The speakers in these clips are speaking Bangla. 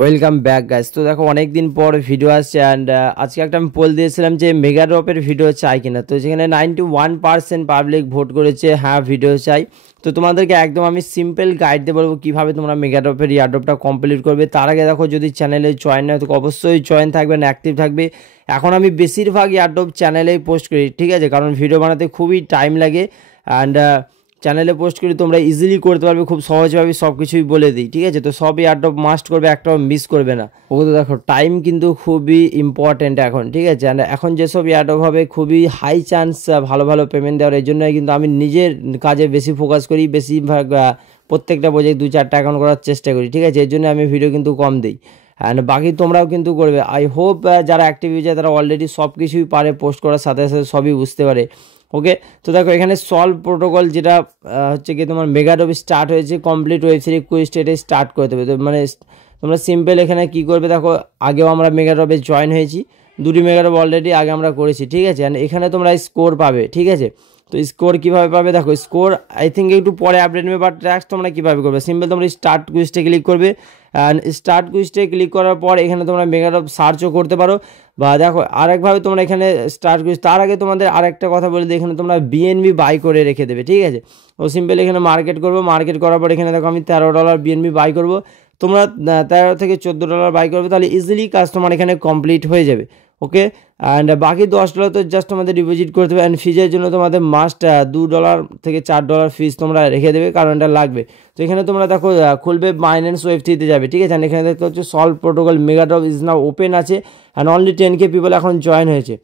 Welcome back guys. তো দেখো অনেক দিন পর ভিডিও আসছে অ্যান্ড আজকে একটা আমি পোল দিয়েছিলাম যে মেগা ড্রপের ভিডিও চাই কিনা। তো যেখানে 91% পাবলিক ভোট করেছে হ্যাঁ ভিডিও চাই। তো তোমাদেরকে একদম আমি সিম্পল গাইড দিয়ে বলবো কীভাবে তোমরা মেগা ড্রপের ইয়ারড্রপটা কমপ্লিট করবে। তার আগে দেখো যদি চ্যানেলে জয়েন নয় তো অবশ্যই জয়েন থাকবেন, অ্যাক্টিভ থাকবে। এখন আমি বেশিরভাগ ইয়ারড্রপ চ্যানেলেই পোস্ট করি, ঠিক আছে, কারণ ভিডিও বানাতে খুবই টাইম লাগে অ্যান্ড চ্যানেলে পোস্ট করি তোমরা ইজিলি করতে পারবে, খুব সহজভাবে সব কিছুই বলে দিই, ঠিক আছে। তো সব ইয়ারড্রপ মাস্ট করবে, একটাও মিস করবে না। ও তো দেখো টাইম কিন্তু খুবই ইম্পর্টেন্ট এখন, ঠিক আছে। এখন যেসব ইয়ারড্রপ হবে খুবই হাই চান্স ভালো ভালো পেমেন্ট দেওয়ার, এই জন্যই কিন্তু আমি নিজের কাজে বেশি ফোকাস করি, বেশিরভাগ প্রত্যেকটা প্রজেক্ট 2-4টা অ্যাকাউন্ট করার চেষ্টা করি, ঠিক আছে। এর জন্য আমি ভিডিও কিন্তু কম দিই অ্যান্ড বাকি তোমরাও কিন্তু করবে। আই হোপ যারা অ্যাক্টিভ ইউজার তারা অলরেডি সব কিছুই পারে, পোস্ট করার সাথে সাথে সবই বুঝতে পারে। ওকে, তো দেখো এখানে সলভ প্রোটোকল যেটা হচ্ছে কি তোমার মেগা ড্রপ স্টার্ট হয়েছে, কমপ্লিট ওয়েবসাইট কুইস্ট এটা স্টার্ট করতে হবে। তো মানে তোমরা সিম্পল এখানে কি করবে, দেখো আগেও আমরা মেগা ড্রপে জয়েন হয়েছি, 2টি মেগা ড্রপ অলরেডি আগে আমরা করেছি, ঠিক আছে। অ্যান্ড এখানে তোমরা স্কোর পাবে, ঠিক আছে। তো স্কোর কীভাবে পাবে, দেখো স্কোর আই থিঙ্ক একটু পরে আপডেট নেবে, বাট ট্র্যাক্স তোমরা কীভাবে করবে, সিম্পল তোমরা স্টার্ট কুইস্টে ক্লিক করবে অ্যান্ড স্টার্ট কুইস্টে ক্লিক করার পর এখানে তোমরা মেগা ড্রপ সার্চও করতে পারো, বা দেখো আরেকভাবে তোমরা এখানে স্টার্ট কুইজ। তার আগে তোমাদের আরেকটা কথা বলে দিই, এখানে তোমরা বিএনবি বাই করে রেখে দেবে, ঠিক আছে। ও সিম্পল এখানে মার্কেট করবো, মার্কেট করার পর এখানে দেখো আমি $13 বিএনবি বাই করবো, তোমরা 13 থেকে $14 বাই করবে, তাহলে ইজিলি কাজ তোমার এখানে কমপ্লিট হয়ে যাবে। ওকে, অ্যান্ড বাকি $10 তো জাস্ট তোমাদের ডিপোজিট করতে হবে। অ্যান্ড ফিজের জন্য তোমাদের মাস্ট $2 থেকে $4 ফিজ তোমরা রেখে দেবে, কারণ এটা লাগবে। তো এখানে তোমরা দেখো খুলবে বাইন্যান্স ওয়েব3তে যাবে, ঠিক আছে। এখানে দেখতে হচ্ছে solve protocol mega drop is now open আছে অ্যান্ড অনলি 10K পিপল এখন জয়েন হয়েছে।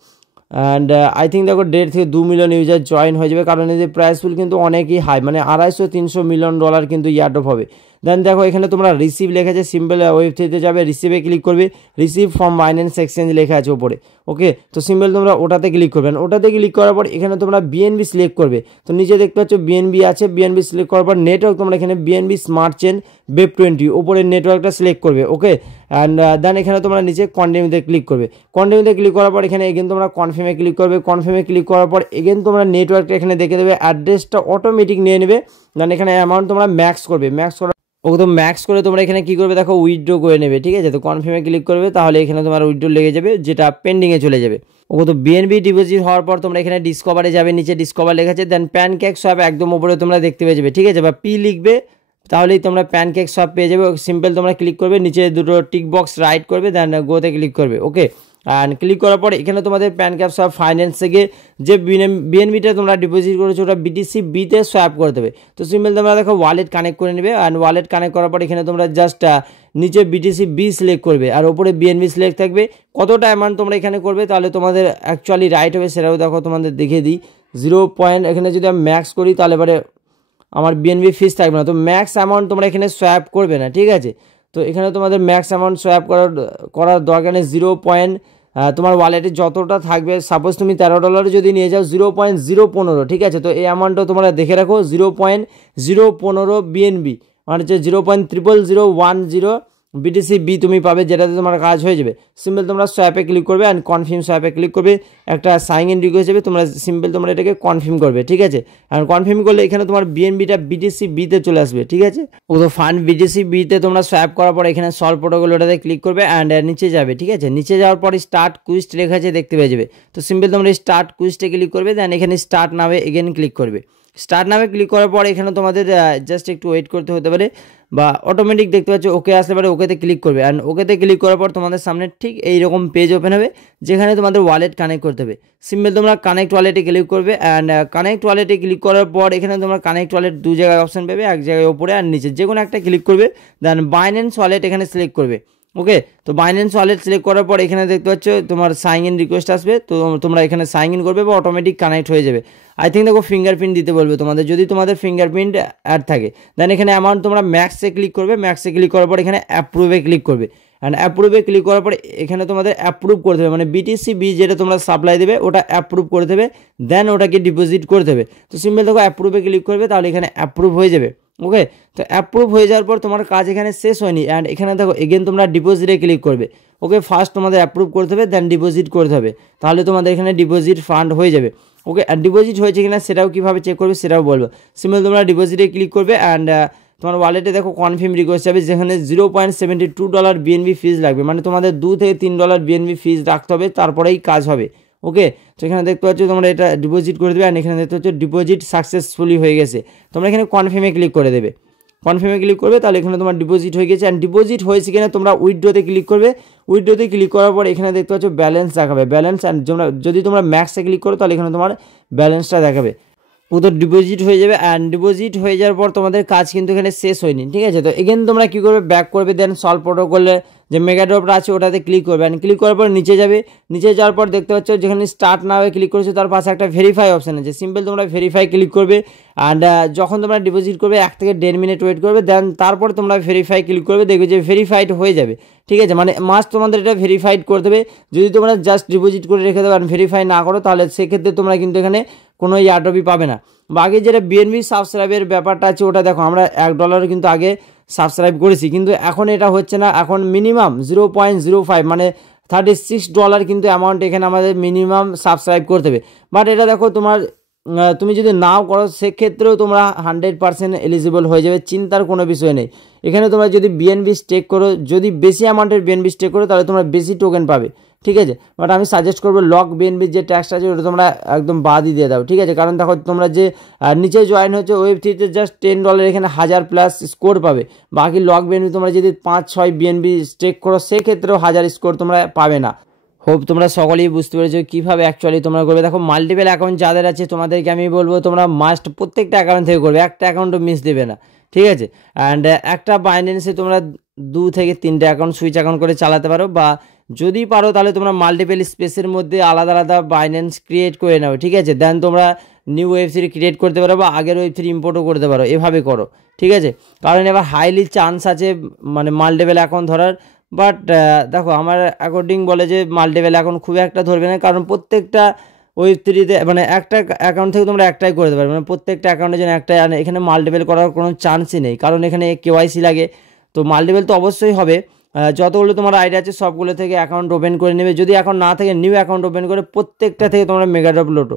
অ্যান্ড আই থিঙ্ক দেখো 1.5 থেকে 2 মিলিয়ন ইউজার জয়েন হয়ে যাবে, কারণ এই যে প্রাইস পুল কিন্তু অনেকই হাই, মানে $250-300 মিলিয়ন কিন্তু ইয়ারড্রপ হবে। দেন দেখো এখানে তোমরা রিসিভ লেখা আছে, সিম্পল ওয়েবসাইটে যাবে, রিসিভে ক্লিক করবে, রিসিভ ফ্রম বাইন্যান্স এক্সচেঞ্জ লেখা আছে ওপরে। ওকে, তো সিম্পল তোমরা ওটাতে ক্লিক করবেন, ওটাতে ক্লিক করার পর এখানে তোমরা বিএনবি সিলেক্ট করবে। তো নিচে দেখতে পাচ্ছ বিএনবি আছে, বিএনবি সিলেক্ট করার পর নেটওয়ার্ক তোমরা এখানে বিএনবি স্মার্ট চেন Web20 ওপরে নেটওয়ার্কটা সিলেক্ট করবে। ওকে, অ্যান্ড দেন এখানে তোমরা নিচে কন্টিনিউতে ক্লিক করবে, কন্টিনিউতে ক্লিক করার পর এখানে এগেন তোমরা কনফার্মে ক্লিক করবে, কনফার্মে ক্লিক করার পর এগেন তোমরা নেটওয়ার্কটা এখানে দেখে দেবে, অ্যাড্রেসটা অটোমেটিক নিয়ে নেবে। দেন এখানে অ্যামাউন্ট তোমরা ম্যাক্স করবে, ম্যাক্স করার তো ম্যাক্স করে তোমরা এখানে কি করবে, দেখো উইথড্র করে নেবে, ঠিক আছে। তো কনফার্মে ক্লিক করবে, তাহলে এখানে তোমার উইথড্র লেগে যাবে, যেটা পেন্ডিংয়ে চলে যাবে। তো বিএনবি ডিপোজিট হওয়ার পর তোমরা এখানে ডিসকভারে যাবে, নিচে ডিসকভার লেখা আছে, দেন প্যানকেক সোয়াপ একদম উপরে তোমরা দেখতে পেয়ে যাবে, ঠিক আছে, বা পি লিখবে, তাহলেই তোমরা প্যানকেক সোয়াপ পেয়ে যাবে। সিম্পল তোমরা ক্লিক করবে, নিচে দুটো টিক বক্স রাইট করবে, দেন গোতে ক্লিক করবে। ওকে, অ্যান্ড ক্লিক করার পর এখানে তোমাদের প্যানকেক সোয়াপ ফাইন্যান্স থেকে যে বিএনবিটা তোমরা ডিপোজিট করেছো ওটা বিটিসি বিতে সোয়াপ করে দেবে। তো সিম্পল তোমরা দেখো ওয়ালেট কানেক্ট করে নেবে, অ্যান্ড ওয়ালেট কানেক্ট করার পর এখানে তোমরা জাস্ট নিচে বিটিসি বি সিলেক্ট করবে আর ওপরে বিএনবি সিলেক্ট থাকবে। কতটা অ্যামাউন্ট তোমরা এখানে করবে তাহলে তোমাদের অ্যাকচুয়ালি রাইট হবে সেটাও দেখো তোমাদের দেখিয়ে দিই। 0. এখানে যদি আমি ম্যাক্স করি তাহলে পরে আমার বিএনবি ফিস থাকবে না। তো ম্যাক্স অ্যামাউন্ট তোমরা এখানে সোয়াপ করবে না, ঠিক আছে। তো এখানে তোমাদের ম্যাক্স অ্যামাউন্ট সোয়াপ করার দরকার নেই। 0. তোমার ওয়ালেটে যতটা থাকবে, সাপোজ তুমি $13 যদি নিয়ে যাও 0.015, ঠিক আছে। তো এই অ্যামাউন্টটা তোমরা দেখে রাখো, 0.015 বিএনবি, মানে হচ্ছে 0.00010 বিটিসি বি তুমি পাবে, যেটাতে তোমার কাজ হয়ে যাবে। সিম্পল তোমরা সোয়াপে ক্লিক করবে অ্যান্ড কনফার্ম সোয়াপে ক্লিক করবে, একটা সাইন ইন রিকোয়েস্ট যাবে, তোমরা সিম্পল তোমরা এটাকে কনফার্ম করবে, ঠিক আছে। অ্যান্ড কনফার্ম করলে এখানে তোমার বিএনবিটা বিটিসি বিতে চলে আসবে, ঠিক আছে। তো ফান্ড বিটিসি বিতে তোমরা সোয়াপ করার পর এখানে সলভ প্রোটোকল ওটাতে ক্লিক করবে অ্যান্ড নিচে যাবে, ঠিক আছে। নিচে যাওয়ার পর স্টার্ট কুইস্ট লেখা আছে দেখতে পেয়ে যাবে। তো সিম্পল তোমরা স্টার্ট কুইস্টে ক্লিক করবে, দেন এখানে স্টার্ট নামে এগেন ক্লিক করবে। স্টার্ট নামে ক্লিক করার পর এখানে তোমাদের জাস্ট একটু ওয়েট করতে হতে পারে, বা অটোমেটিক দেখতে পাচ্ছ ওকে আসতে পারে, ওকেতে ক্লিক করবে। অ্যান্ড ওকেতে ক্লিক করার পর তোমাদের সামনে ঠিক এইরকম পেজ ওপেন হবে, যেখানে তোমাদের ওয়ালেট কানেক্ট করতে হবে। সিম্পল তোমরা কানেক্ট ওয়ালেটে ক্লিক করবে অ্যান্ড কানেক্ট ওয়ালেটে ক্লিক করার পর এখানে তোমরা কানেক্ট ওয়ালেট 2 জায়গায় অপশন পাবে, এক জায়গায় ওপরে আর নিচে, যে কোনো একটা ক্লিক করবে। দেন বাইন্যান্স ওয়ালেট এখানে সিলেক্ট করবে। ওকে, তো বাইন্যান্স ওয়ালেট সিলেক্ট করার পর এখানে দেখতে পাচ্ছ তোমার সাইন ইন রিকোয়েস্ট আসবে, তো তোমরা এখানে সাইন ইন করবে বা অটোমেটিক কানেক্ট হয়ে যাবে। আই থিঙ্ক দেখো ফিঙ্গারপ্রিন্ট দিতে বলবে তোমাদের, যদি তোমাদের ফিঙ্গারপ্রিন্ট অ্যাড থাকে। দেন এখানে অ্যামাউন্ট তোমরা ম্যাক্সে ক্লিক করবে, ম্যাক্সে ক্লিক করার পর এখানে অ্যাপ্রুভে ক্লিক করবে। অ্যান্ড অ্যাপ্রুভে ক্লিক করার পর এখানে তোমাদের অ্যাপ্রুভ করতে হবে, মানে বিটিসি বি যেটা তোমরা সাপ্লাই দেবে ওটা অ্যাপ্রুভ করে দেবে, দেন ওটাকে ডিপোজিট করতে হবে। তো সিম্পল দেখো অ্যাপ্রুভে ক্লিক করবে, তাহলে এখানে অ্যাপ্রুভ হয়ে যাবে। ওকে, তো অ্যাপ্রুভ হয়ে যাওয়ার পর তোমার কাজ এখানে শেষ হয়নি, অ্যান্ড এখানে দেখো এগেন তোমরা ডিপোজিটে ক্লিক করবে। ওকে, ফার্স্ট তোমাদের অ্যাপ্রুভ করতে হবে, দেন ডিপোজিট করতে হবে, তাহলে তোমাদের এখানে ডিপোজিট ফান্ড হয়ে যাবে। ওকে, আর ডিপোজিট হয়েছে কিনা সেটাও কীভাবে চেক করবে সেটাও বলবো। সিম্পল তোমরা ডিপোজিটে ক্লিক করবে অ্যান্ড তোমার ওয়ালেটে দেখো কনফার্ম রিকোয়েস্ট যাবে, যেখানে $0.72 বিএনবি ফিজ লাগবে, মানে তোমাদের $2 থেকে $3 বিএনবি ফিজ রাখতে হবে, তারপরেই কাজ হবে। ওকে, তো এখানে দেখতে পাচ্ছ তোমরা এটা ডিপোজিট করে দেবে, আর এখানে দেখতে পাচ্ছ ডিপোজিট সাকসেসফুলি হয়ে গেছে। তোমরা এখানে কনফার্মে ক্লিক করে দেবে, কনফার্মে ক্লিক করবে, তাহলে এখানে তোমার ডিপোজিট হয়ে গেছে। অ্যান্ড ডিপোজিট হয়েছে কিনা তোমরা উইথড্রোতে ক্লিক করবে, উইথড্রোতে ক্লিক করার পর এখানে দেখতে পাচ্ছ ব্যালেন্স দেখাবে, ব্যালেন্স। অ্যান্ড যদি তোমরা ম্যাক্সে ক্লিক করো তাহলে এখানে তোমার ব্যালেন্সটা দেখাবে, ও তো ডিপোজিট হয়ে যাবে। অ্যান্ড ডিপোজিট হয়ে যাওয়ার পর তোমাদের কাজ কিন্তু এখানে শেষ হয়নি, ঠিক আছে। তো এখানে তোমরা কী করবে, ব্যাক করবে, দেন সলভ প্রোটোকলে যে মেগাড্রপটা আছে ওটাতে ক্লিক করবে। অ্যান্ড ক্লিক করার পর নিচে যাবে, নিচে যাওয়ার পর দেখতে পাচ্ছ যেখানে স্টার্ট না হয়ে ক্লিক করেছো তার পাশে একটা ভেরিফাই অপশান আছে, সিম্পল তোমরা ভেরিফাই ক্লিক করবে। অ্যান্ড যখন তোমরা ডিপোজিট করবে 1 থেকে 1.5 মিনিট ওয়েট করবে, দেন তারপর তোমরা ভেরিফাই ক্লিক করবে, দেখবে যে ভেরিফাইড হয়ে যাবে, ঠিক আছে। মানে মাস্ট তোমাদের এটা ভেরিফাইড করতে হবে। যদি তোমরা জাস্ট ডিপোজিট করে রেখে দেবে আর ভেরিফাই না করো, তাহলে সেক্ষেত্রে তোমরা কিন্তু এখানে কোনো এয়ারড্রপই পাবে না। বা আগে যেটা বিএনবি সাবস্ক্রাইবের ব্যাপারটা আছে ওটা দেখো, আমরা $1 কিন্তু আগে সাবস্ক্রাইব করেছি, কিন্তু এখন এটা হচ্ছে না, এখন মিনিমাম 0.05 মানে $36 কিন্তু অ্যামাউন্ট এখানে আমাদের মিনিমাম সাবস্ক্রাইব করতে হবে। বাট এটা দেখো তোমার তুমি যদি নাও করো সেক্ষেত্রেও তোমরা 100% এলিজিবল হয়ে যাবে, চিন্তার কোনো বিষয় নেই। এখানে তোমরা যদি বিএনবি স্টেক করো, যদি বেশি অ্যামাউন্টের বিএনবি স্টেক করো তাহলে তোমরা বেশি টোকেন পাবে, ঠিক আছে। বাট আমি সাজেস্ট করবো লক বিএনবির যে ট্যাক্সটা আছে ওটা তোমরা একদম বাদই দিয়ে দাও, ঠিক আছে। কারণ দেখো তোমরা যে নিচে জয়েন হচ্ছে ওয়েব3তে জাস্ট $10 এখানে 1000+ স্কোর পাবে। বাকি লক বিএনবি তোমরা যদি 5-6 বিএনবি স্টেক করো সেক্ষেত্রেও 1000 স্কোর তোমরা পাবে না। হোপ তোমরা সকলেই বুঝতে পেরেছো কীভাবে অ্যাকচুয়ালি তোমরা করবে। দেখো মাল্টিপল অ্যাকাউন্ট যাদের আছে তোমাদেরকে আমি বলবো তোমরা মাস্ট প্রত্যেকটা অ্যাকাউন্ট থেকে করবে, একটা অ্যাকাউন্টও মিস দেবে না, ঠিক আছে। অ্যান্ড একটা বাইন্যান্সে তোমরা 2 থেকে 3টে অ্যাকাউন্ট সুইচ অ্যাকাউন্ট করে চালাতে পারো, বা যদি পারো তাহলে তোমরা মাল্টিপল স্পেসের মধ্যে আলাদা আলাদা বাইন্যান্স ক্রিয়েট করে নাও, ঠিক আছে। দেন তোমরা নিউ ওয়েব3 ক্রিয়েট করতে পারো বা আগের ওয়েব3 ইম্পোর্টও করতে পারো, এভাবে করো, ঠিক আছে। কারণ এবার হাইলি চান্স আছে মানে মাল্টিপল অ্যাকাউন্ট ধরার। বাট দেখো আমার অ্যাকর্ডিং বলে যে মাল্টিপল অ্যাকাউন্ট খুব একটা ধরবে না, কারণ প্রত্যেকটা ওয়েব3তে মানে একটা অ্যাকাউন্ট থেকে তোমরা একটাই করতে পারবে, মানে প্রত্যেকটা অ্যাকাউন্টের জন্য একটাই, এখানে মাল্টিপল করার কোনো চান্সই নেই, কারণ এখানে কেওয়াইসি লাগে। তো মাল্টিপল তো অবশ্যই হবে, যতগুলো তোমার আইডিয়া আছে সবগুলো থেকে অ্যাকাউন্ট ওপেন করে নেবে, যদি অ্যাকাউন্ট না থাকে নিউ অ্যাকাউন্ট ওপেন করে প্রত্যেকটা থেকে তোমরা মেগাড্রপ লোটো।